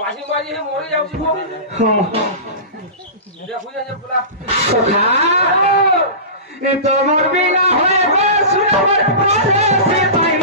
মাঝে মাঝে মরে যাচ্ছি দেখো যে পুরা সখা এ তোমার বিনা হয়ে বসু আমার পরে সে তাই